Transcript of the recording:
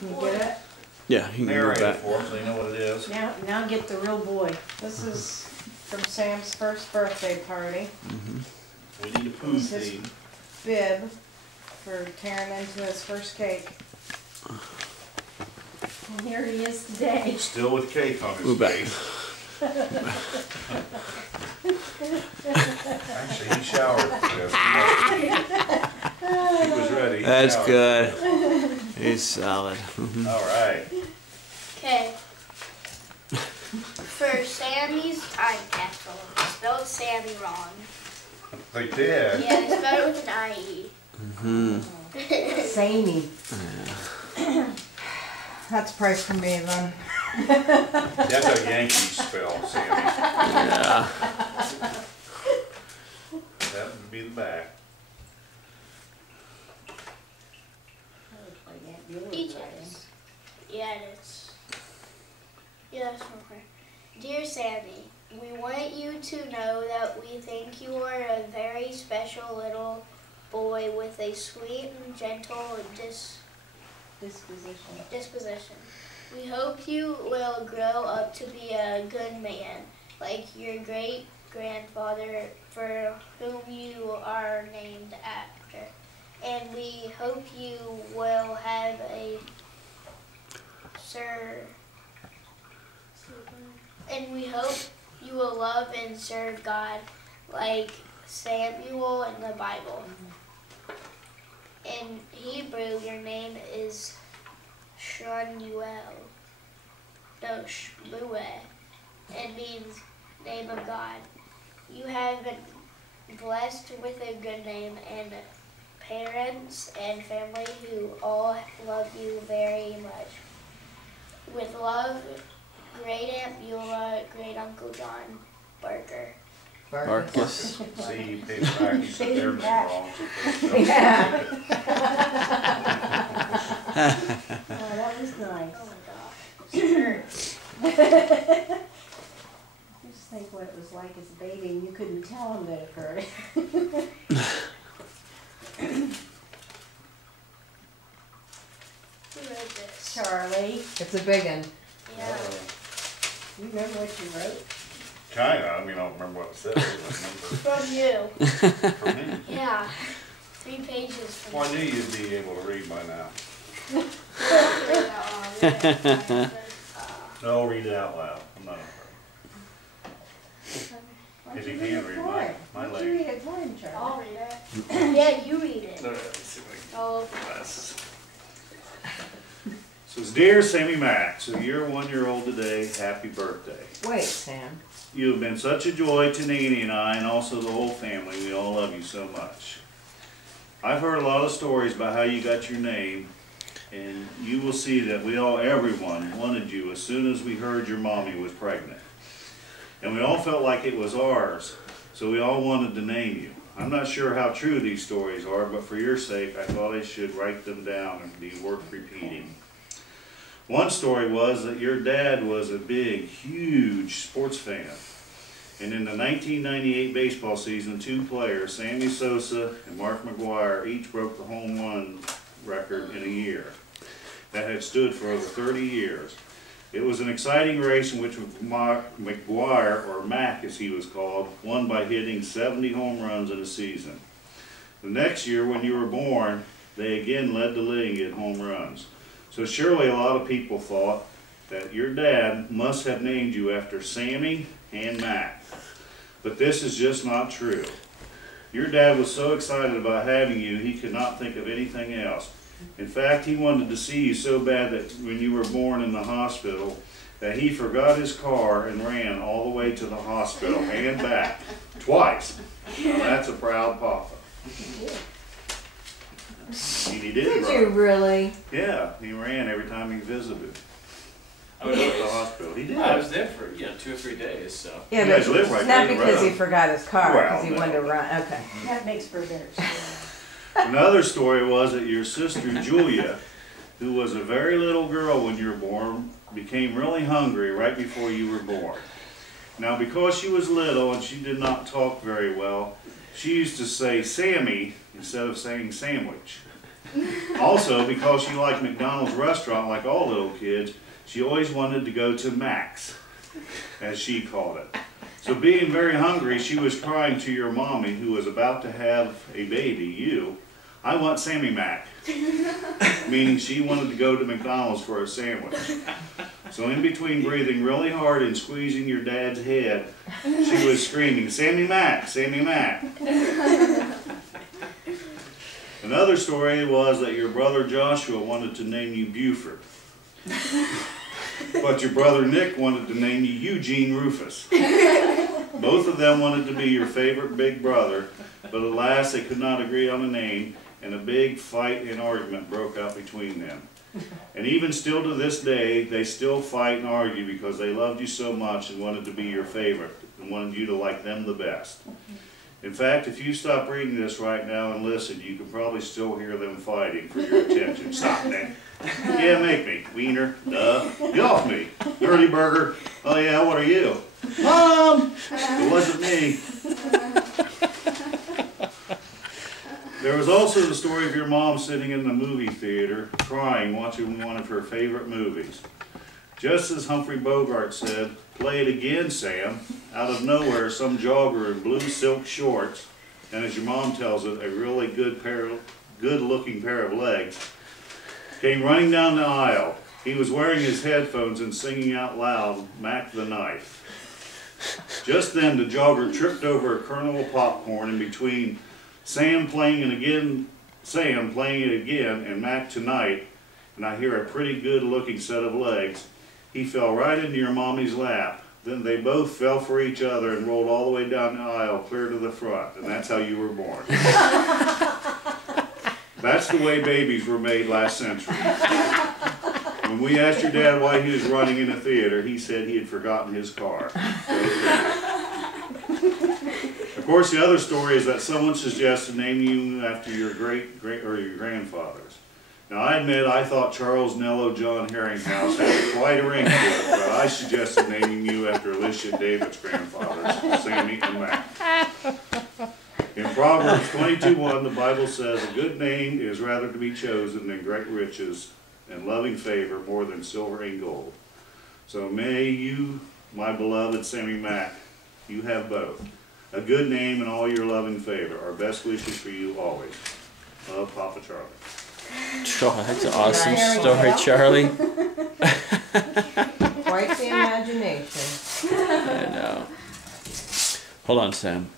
Can you get it? Yeah, you can go Narrate it back. for them so they know what it is. Now get the real boy. This is from Sam's first birthday party. We need a poo This is- feed. Bib for tearing into his first cake. And here he is today. Still with cake on his Move back. face. Actually, he showered for this. He was ready. He That's showered. good. It's solid. All right. Okay. For Sammy's time capsule, they spelled Sammy wrong. They did. Yeah, they spelled it with an IE. Samey. That's a price for me then. That's a Yankee spell, Sammy. Yeah. That would be the back. Peaches. Yeah, it is. Yeah, that's from her. Dear Sammy, we want you to know that we think you are a very special little boy with a sweet and gentle disposition. We hope you will grow up to be a good man, like your great-grandfather for whom you are named after. And we hope you will have a And we hope you will love and serve God like Samuel in the Bible. In Hebrew, your name is Shmuel. No, Shmuel. It means name of God. You have been blessed with a good name and parents and family who all love you very much. With love, Great Aunt Beulah, Great Uncle John Barker. Marcus. See, he paid back. He said their name wrong. Yeah. Oh, that was nice. Oh my gosh. It hurts. Just think what it was like as a baby and you couldn't tell him that it hurt. Who wrote this? Charlie, It's a big one. Yeah. you remember what you wrote? Kinda, I mean, I don't remember what it said. It was From you. for me. Yeah. 3 pages from Well, I knew you'd be able to read by now. No, I'll read it out loud. I'm not afraid. Why If don't you read can it read for mine. him? My Why don't leg. you read it for him, Charlie? I'll read it. Yeah, you read it. No, let's see if I can. Oh, Glasses. So it's dear Sammy Mack, so you're 1 year old today. Happy birthday. Wait, Sam. You have been such a joy to Nanny and I, and also the whole family. We all love you so much. I've heard a lot of stories about how you got your name, and you will see that everyone wanted you as soon as we heard your mommy was pregnant. And we all felt like it was ours, so we all wanted to name you. I'm not sure how true these stories are, but for your sake, I thought I should write them down and be worth repeating. One story was that your dad was a big, huge sports fan. And in the 1998 baseball season, 2 players, Sammy Sosa and Mark McGwire, each broke the home run record in a year that had stood for over 30 years. It was an exciting race in which McGwire, or Mac as he was called, won by hitting 70 home runs in a season. The next year, when you were born, they again led the league in home runs. So surely a lot of people thought that your dad must have named you after Sammy and Mac. But this is just not true. Your dad was so excited about having you, he could not think of anything else. In fact, he wanted to see you so bad that when you were born in the hospital, that he forgot his car and ran all the way to the hospital and back, twice. Now that's a proud papa. And he did Did run. you really? Yeah, he ran every time he visited. I was Oh, at the hospital. He did. I was there for 2 or 3 days, so. Yeah, You guys but live right not down the because he road. forgot his car, Well, because he wanted to no. run. Okay. That makes for a better story. Another story was that your sister Julia, who was a very little girl when you were born, became really hungry right before you were born. Now, because she was little and she did not talk very well, she used to say Sammy instead of saying sandwich. Also, because she liked McDonald's restaurant like all little kids, she always wanted to go to Mac's, as she called it. So being very hungry, she was crying to your mommy, who was about to have a baby, you, "I want Sammy Mac," meaning she wanted to go to McDonald's for a sandwich. So in between breathing really hard and squeezing your dad's head, she was screaming, "Sammy Mac, Sammy Mac." Another story was that your brother Joshua wanted to name you Buford. But your brother Nick wanted to name you Eugene Rufus. Both of them wanted to be your favorite big brother, but alas, they could not agree on a name, and a big fight and argument broke out between them. And even still to this day, they still fight and argue because they loved you so much and wanted to be your favorite and wanted you to like them the best. In fact, if you stop reading this right now and listen, you can probably still hear them fighting for your attention. Stop, Nick. Yeah, make me. Wiener. Duh. Get off me. Dirty burger. Oh yeah, what are you? Mom! It wasn't me. There was also the story of your mom sitting in the movie theater, crying, watching one of her favorite movies. Just as Humphrey Bogart said, "Play it again, Sam," out of nowhere, some jogger in blue silk shorts, and as your mom tells it, a really good-looking pair of legs, came running down the aisle. He was wearing his headphones and singing out loud, "Mac the Knife." Just then, the jogger tripped over a kernel of popcorn in between Sam playing it again, and Mac Tonight, and I hear a pretty good-looking set of legs. He fell right into your mommy's lap. Then they both fell for each other and rolled all the way down the aisle, clear to the front, and that's how you were born. That's the way babies were made last century. When we asked your dad why he was running in a theater, he said he had forgotten his car. Of course, the other story is that someone suggested naming you after your your grandfathers. Now, I admit I thought Charles Nello John Herringhouse had quite a ring to it, but I suggested naming you after Alicia and David's grandfathers, Sammy and Mac. In Proverbs 22:1, the Bible says, "A good name is rather to be chosen than great riches, and loving favor more than silver and gold." So may you, my beloved Sammy Mac, you have both. A good name and all your loving favor. Our best wishes for you always. Love, Papa Charlie. Oh, that's an awesome story, Charlie. Quite the imagination. I know. Hold on, Sam.